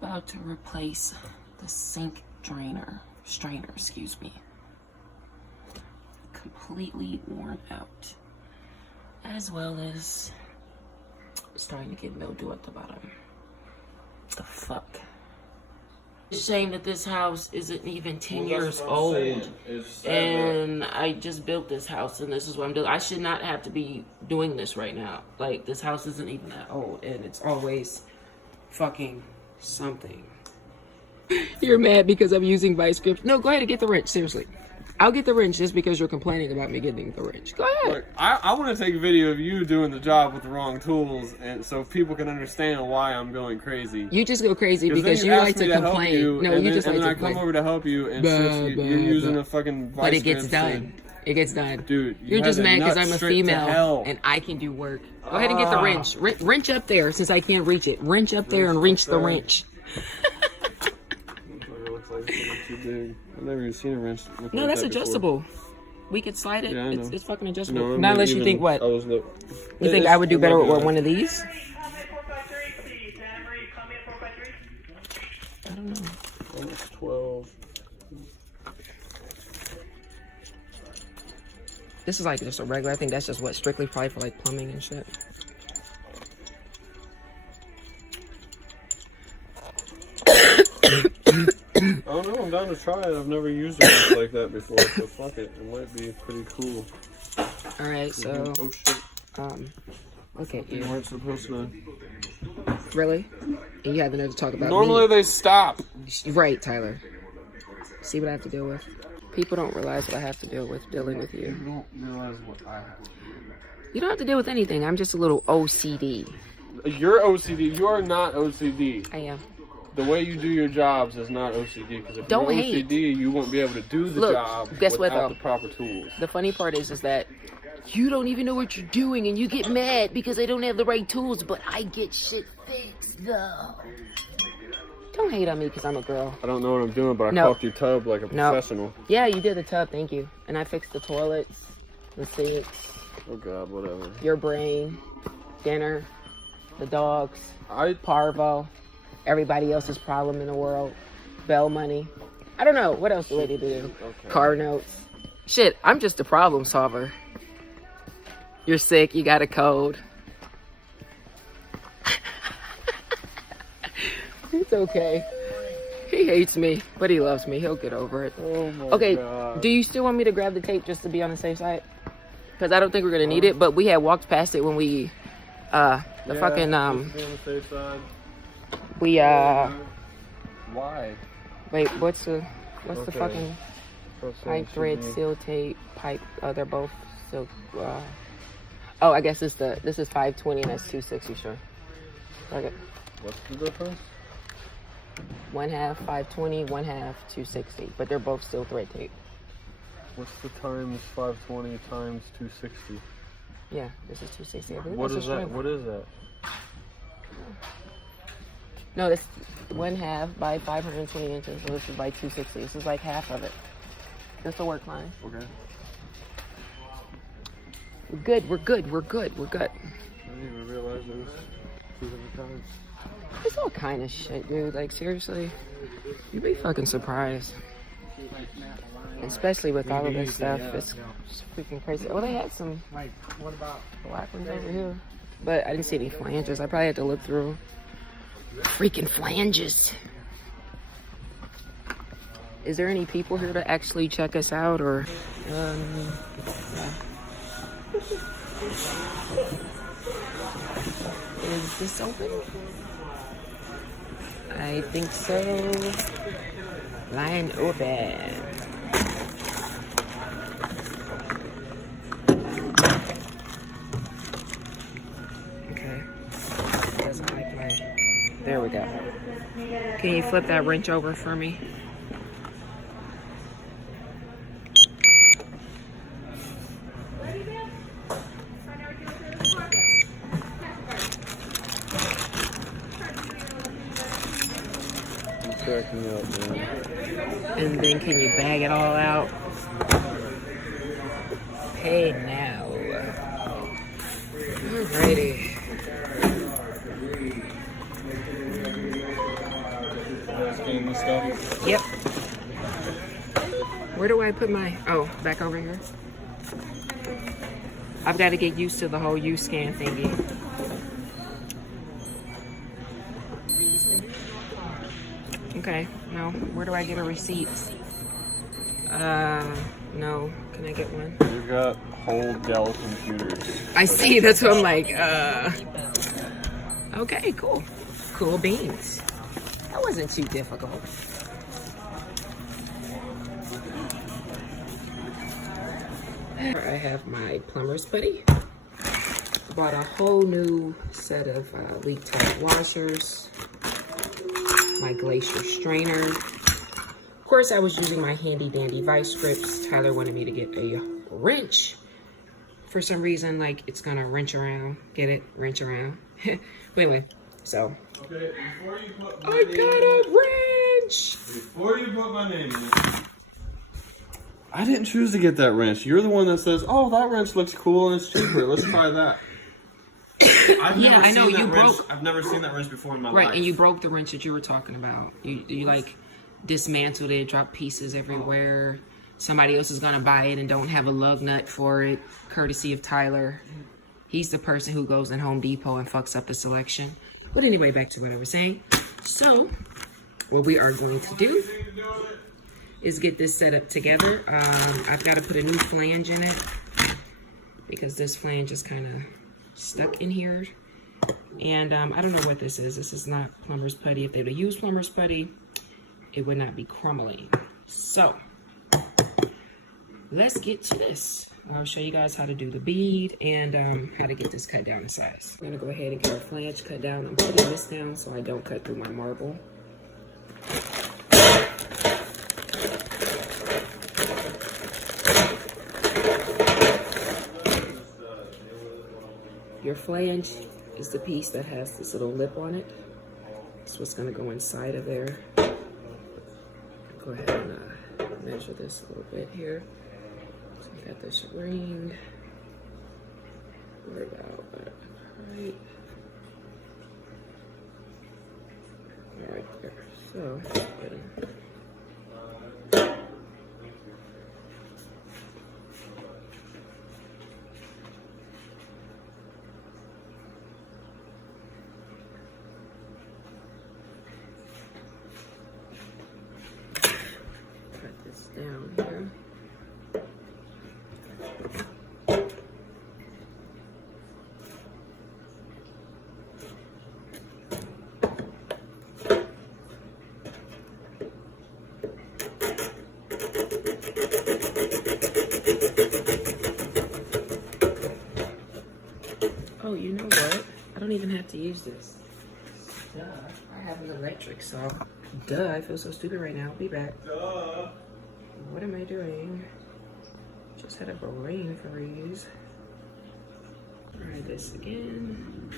About to replace the sink strainer, excuse me. Completely worn out. As well as starting to get mildew at the bottom. The fuck? It's a shame that this house isn't even 10 years old. And I just built this house and this is what I'm doing. I should not have to be doing this right now. Like, this house isn't even that old and it's always fucking something. You're mad because I'm using vice grips. No, go ahead and get the wrench, seriously. I'll get the wrench just because you're complaining about me getting the wrench. Go ahead. Look, I want to take a video of you doing the job with the wrong tools, and so people can understand why I'm going crazy. You just go crazy because you like to complain. No, you just like to complain. And then I come over to help you, and you're using a fucking vice. But it gets done. It gets done. Dude, you're just mad because I'm a female and I can do work. Go ahead and get the wrench. Wrench up there since I can't reach it. Wrench up there and wrench the wrench. Too big. I've never even seen a wrench. No, that's adjustable. We could slide it. Yeah, it's fucking adjustable. No, not unless you think what? You think I would do better with one of these? I don't know. Almost 12. This is like just a regular. I think that's just what strictly probably for like plumbing and shit. I don't know, I'm down to try it. I've never used it like that before, so fuck it. It might be pretty cool. Alright, so oh shit. Look at you. You weren't supposed to. Really? And you have the nerve to talk about Normally me. They stop. Right, Tyler. See what I have to deal with? People don't realize what I have to deal with dealing with you. You don't realize what I have to do. You don't have to deal with anything. I'm just a little OCD. You're OCD. You're not OCD. I am. The way you do your jobs is not OCD, because if Don't you're hate. OCD, you won't be able to do the job without the proper tools. The funny part is that you don't even know what you're doing, and you get mad because I don't have the right tools, but I get shit fixed, though. Don't hate on me because I'm a girl. I don't know what I'm doing, but I caulked your tub like a professional. Yeah, you did the tub, thank you. And I fixed the toilets, the sinks. Oh, God, whatever. Your brain, dinner, the dogs, Parvo. Everybody else's problem in the world. Bell money. I don't know. What else do we need to do? Okay. Car notes. Shit, I'm just a problem solver. You're sick. You got a cold. It's okay. He hates me, but he loves me. He'll get over it. Oh my God. Do you still want me to grab the tape just to be on the safe side? Because I don't think we're going to need it, but we had walked past it when we, Just to be on the safe side. Why? Wait, what's the fucking pipe, thread, seal, tape, pipe? They're both silk. Oh, I guess this is 520 and that's 260, sure. Okay. What's the difference? One half 520, one half 260, but they're both still thread tape. What's the times 520 times 260? Yeah, this is 260. What is that? What is that? No, this one half by 520 inches, so this is by 260. This is like half of it. This will work fine. Okay. We're good, we're good, we're good, we're good. I didn't even realize it was 200 times. It's all kind of shit, dude. Like, seriously, you'd be fucking surprised. Especially with all of this stuff. It's freaking crazy. Oh, they had some black ones over here. But I didn't see any flanges. I probably had to look through. Freaking flanges. Is there any people here to actually check us out, or yeah. Is this open? I think so. Line open. Okay. Doesn't like my... There we go. Can you flip that wrench over for me? Cracking up, man. And then can you bag it all out? Pay now. Alrighty. scan this stuff? Yep. Where do I put my, oh, back over here? I've got to get used to the whole U-scan thingy. Okay, no. Where do I get a receipt? No. Can I get one? You've got whole Dell computers. I see, that's what I'm like, Okay, cool. Cool beans. That wasn't too difficult. I have my plumber's putty. Bought a whole new set of leak tight washers. My Glacier strainer. Of course, I was using my handy dandy vice grips. Tyler wanted me to get a wrench. For some reason, like, it's gonna wrench around. Get it? Wrench around. But anyway, so. Okay, before you put my I got a wrench! Before you put my name in it. I didn't choose to get that wrench. You're the one that says, oh, that wrench looks cool and it's cheaper. Let's try that. Yeah, I know, you broke. I've never seen that wrench before in my life. Right, and you broke the wrench that you were talking about. You like dismantled it, dropped pieces everywhere. Somebody else is gonna buy it and don't have a lug nut for it, courtesy of Tyler. He's the person who goes in Home Depot and fucks up the selection. But anyway, back to what I was saying. So, what we are going to do is get this set up together. I've got to put a new flange in it because this flange is kind of stuck in here. And I don't know what this is. This is not plumber's putty. If they would have used plumber's putty, it would not be crumbling. So, let's get to this. I'll show you guys how to do the bead and how to get this cut down in size. I'm gonna go ahead and get our flange cut down. I'm putting this down so I don't cut through my marble. Your flange is the piece that has this little lip on it. That's what's gonna go inside of there. Go ahead and measure this a little bit here. So we got this ring. We're about right there. So cut this down here. Oh, you know what? I don't even have to use this. Duh. I have an electric saw. Duh, I feel so stupid right now. Be back. Duh. What am I doing? Just had a brain freeze. Try this again.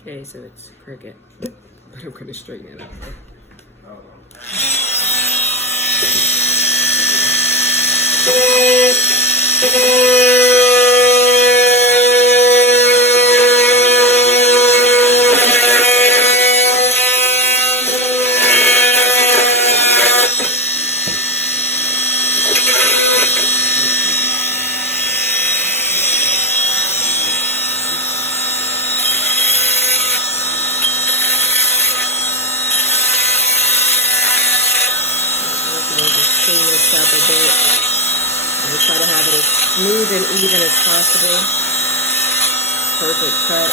Okay, so it's crooked, but I'm gonna straighten it up. smooth and even as possible. Perfect cut.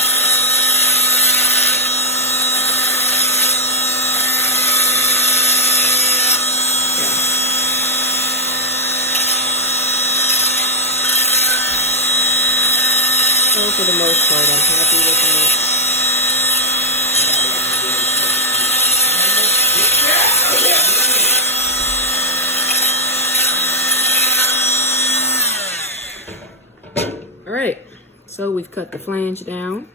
So for the most part, I'm happy with that. All right, so we've cut the flange down.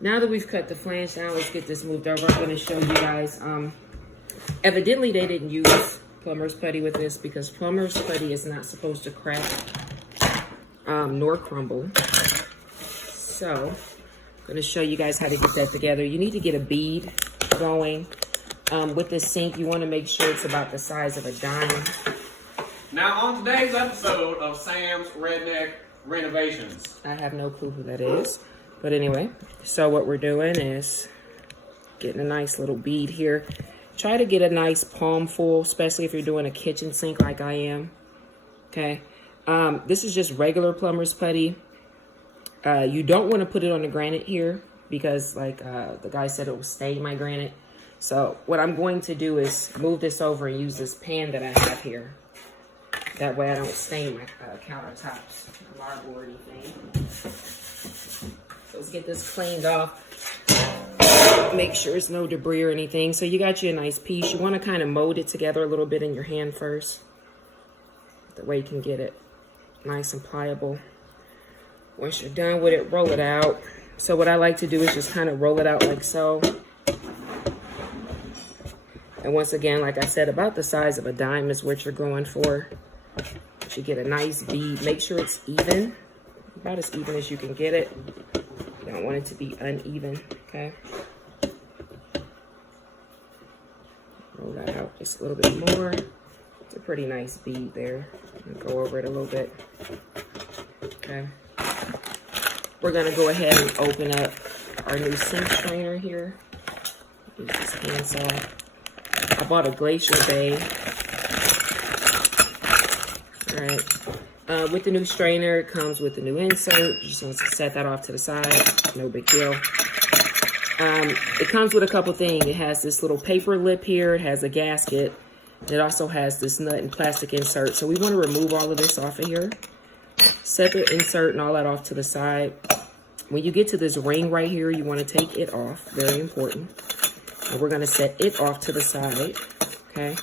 Now that we've cut the flange down, let's get this moved over. I'm going to show you guys. Evidently, they didn't use plumber's putty with this because plumber's putty is not supposed to crack nor crumble. So, I'm going to show you guys how to get that together. You need to get a bead going. With this sink, you want to make sure it's about the size of a dime. Now, on today's episode of Sam's Redneck Renovations. I have no clue who that is. But anyway, so what we're doing is getting a nice little bead here. Try to get a nice palm full, especially if you're doing a kitchen sink like I am. Okay. This is just regular plumber's putty. You don't want to put it on the granite here because like the guy said it will stain my granite. So what I'm going to do is move this over and use this pan that I have here. That way I don't stain my countertops, marble or anything. So let's get this cleaned off. Make sure there's no debris or anything. So you got you a nice piece. You want to kind of mold it together a little bit in your hand first. That way you can get it nice and pliable. Once you're done with it, roll it out. So what I like to do is just kind of roll it out like so. And once again, like I said, about the size of a dime is what you're going for. You get a nice bead. Make sure it's even. About as even as you can get it. You don't want it to be uneven, okay? Roll that out just a little bit more. It's a pretty nice bead there. Go over it a little bit. Okay. We're gonna go ahead and open up our new sink strainer here. Use this handsaw. I bought a Glacier Bay. All right. With the new strainer, it comes with the new insert. You just want to set that off to the side. No big deal. It comes with a couple things. It has this little paper lip here. It has a gasket. It also has this nut and plastic insert. So we want to remove all of this off of here. Set the insert and all that off to the side. When you get to this ring right here, you want to take it off. Very important. And we're going to set it off to the side. Okay.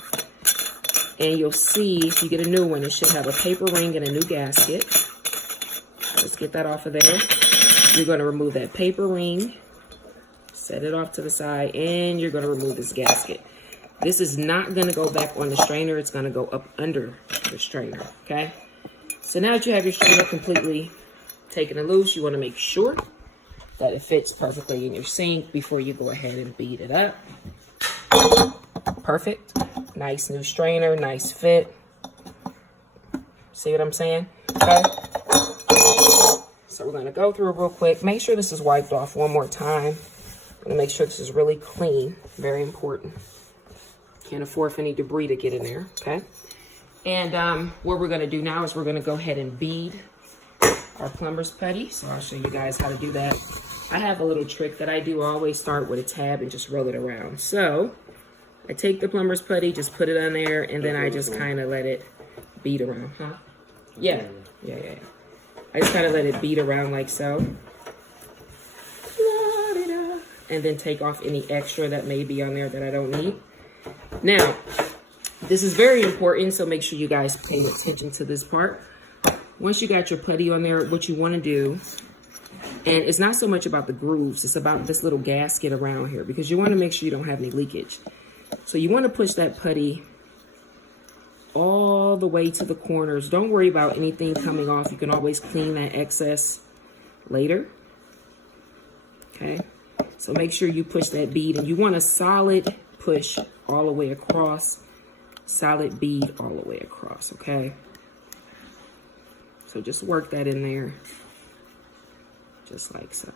And you'll see if you get a new one, it should have a paper ring and a new gasket. Let's get that off of there. You're going to remove that paper ring. Set it off to the side. And you're going to remove this gasket. This is not going to go back on the strainer. It's going to go up under the strainer. Okay. So now that you have your strainer completely taken it loose, you want to make sure that it fits perfectly in your sink before you go ahead and beat it up. Perfect. Nice new strainer, nice fit. See what I'm saying? Okay. So we're going to go through it real quick. Make sure this is wiped off one more time. I'm going to make sure this is really clean. Very important. Can't afford for any debris to get in there. Okay. And what we're going to do now is we're going to go ahead and bead our plumber's putty. So I'll show you guys how to do that. I have a little trick that I do. I always start with a tab and just roll it around. So I take the plumber's putty, just put it on there, and then I just kind of let it bead around. Huh? Yeah. I just kind of let it bead around like so. And then take off any extra that may be on there that I don't need. Now, this is very important, so make sure you guys pay attention to this part. Once you got your putty on there, what you want to do, and it's not so much about the grooves, it's about this little gasket around here, because you want to make sure you don't have any leakage. So you want to push that putty all the way to the corners. Don't worry about anything coming off. You can always clean that excess later. Okay. So make sure you push that bead, and you want a solid push all the way across. Solid bead all the way across, okay? So just work that in there. Just like so.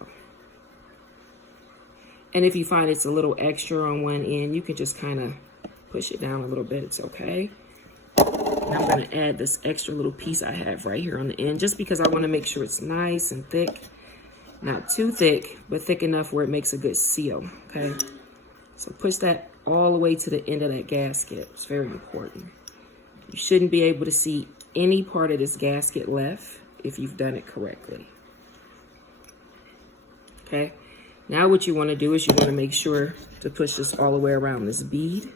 And if you find it's a little extra on one end, you can just kind of push it down a little bit. It's okay. And I'm gonna add this extra little piece I have right here on the end, just because I wanna make sure it's nice and thick. Not too thick, but thick enough where it makes a good seal, okay? So push that all the way to the end of that gasket. It's very important. You shouldn't be able to see any part of this gasket left if you've done it correctly. Okay, now what you want to do is you want to make sure to push this all the way around this bead,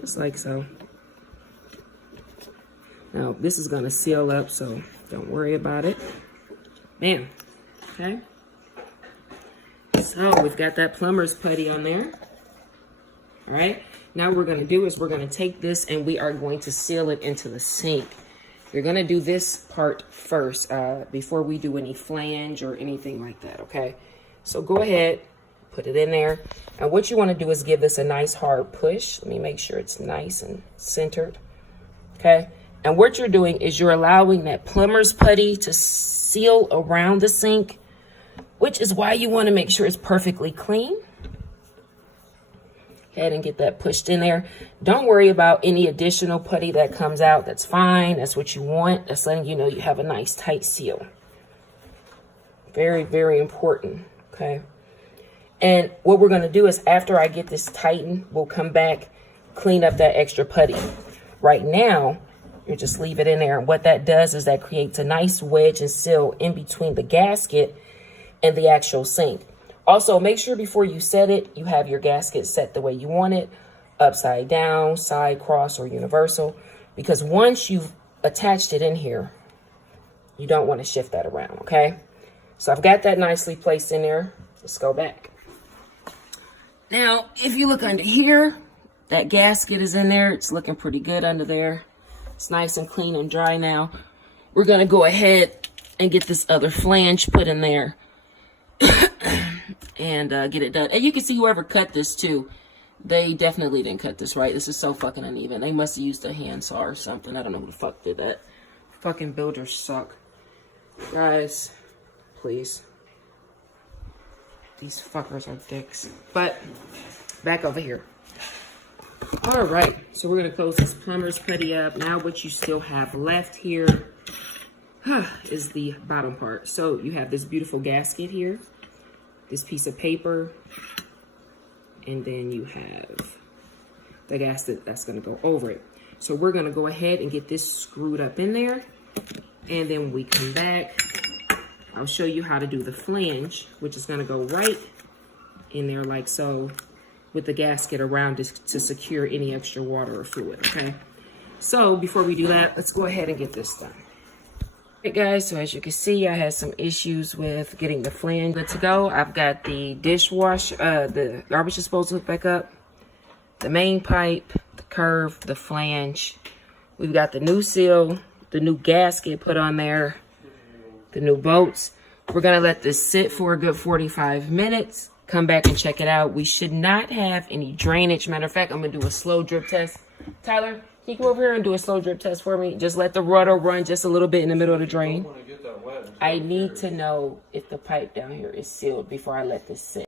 just like so. Now this is going to seal up, so don't worry about it. Bam. Okay, so we've got that plumber's putty on there. All right, now what we're going to do is we're going to take this and we are going to seal it into the sink. You're going to do this part first before we do any flange or anything like that, okay? So go ahead, put it in there. And what you want to do is give this a nice hard push. Let me make sure it's nice and centered, okay? And what you're doing is you're allowing that plumber's putty to seal around the sink, which is why you want to make sure it's perfectly clean. Go ahead and get that pushed in there. Don't worry about any additional putty that comes out. That's fine. That's what you want. That's letting you know you have a nice tight seal. Very, very important, okay? And what we're going to do is after I get this tightened, we'll come back, clean up that extra putty. Right now, you just leave it in there. And what that does is that creates a nice wedge and seal in between the gasket and the actual sink. Also, make sure before you set it, you have your gasket set the way you want it, upside down, side, cross, or universal. Because once you've attached it in here, you don't want to shift that around, okay? So I've got that nicely placed in there. Let's go back. Now, if you look under here, that gasket is in there. It's looking pretty good under there. It's nice and clean and dry now. We're going to go ahead and get this other flange put in there. And get it done. And you can see whoever cut this too, they definitely didn't cut this right. This is so fucking uneven. They must have used a handsaw or something. I don't know who the fuck did that. Fucking builders suck. Guys, please. These fuckers are dicks. But back over here. All right, so we're gonna close this plumber's putty up. Now what you still have left here is the bottom part. So you have this beautiful gasket here, this piece of paper, and then you have the gasket that's gonna go over it. So we're gonna go ahead and get this screwed up in there, and then when we come back, I'll show you how to do the flange, which is gonna go right in there like so, with the gasket around it to secure any extra water or fluid, okay? So before we do that, let's go ahead and get this done. Hey guys, so as you can see, I had some issues with getting the flange good to go. I've got the the garbage disposal back up, the main pipe, the curve, the flange. We've got the new seal, the new gasket put on there, the new bolts. We're gonna let this sit for a good 45 minutes. Come back and check it out. We should not have any drainage. Matter of fact, I'm gonna do a slow drip test. Tyler, can you come over here and do a slow drip test for me? Just let the water run just a little bit in the middle of the drain. I need to know if the pipe down here is sealed before I let this sit.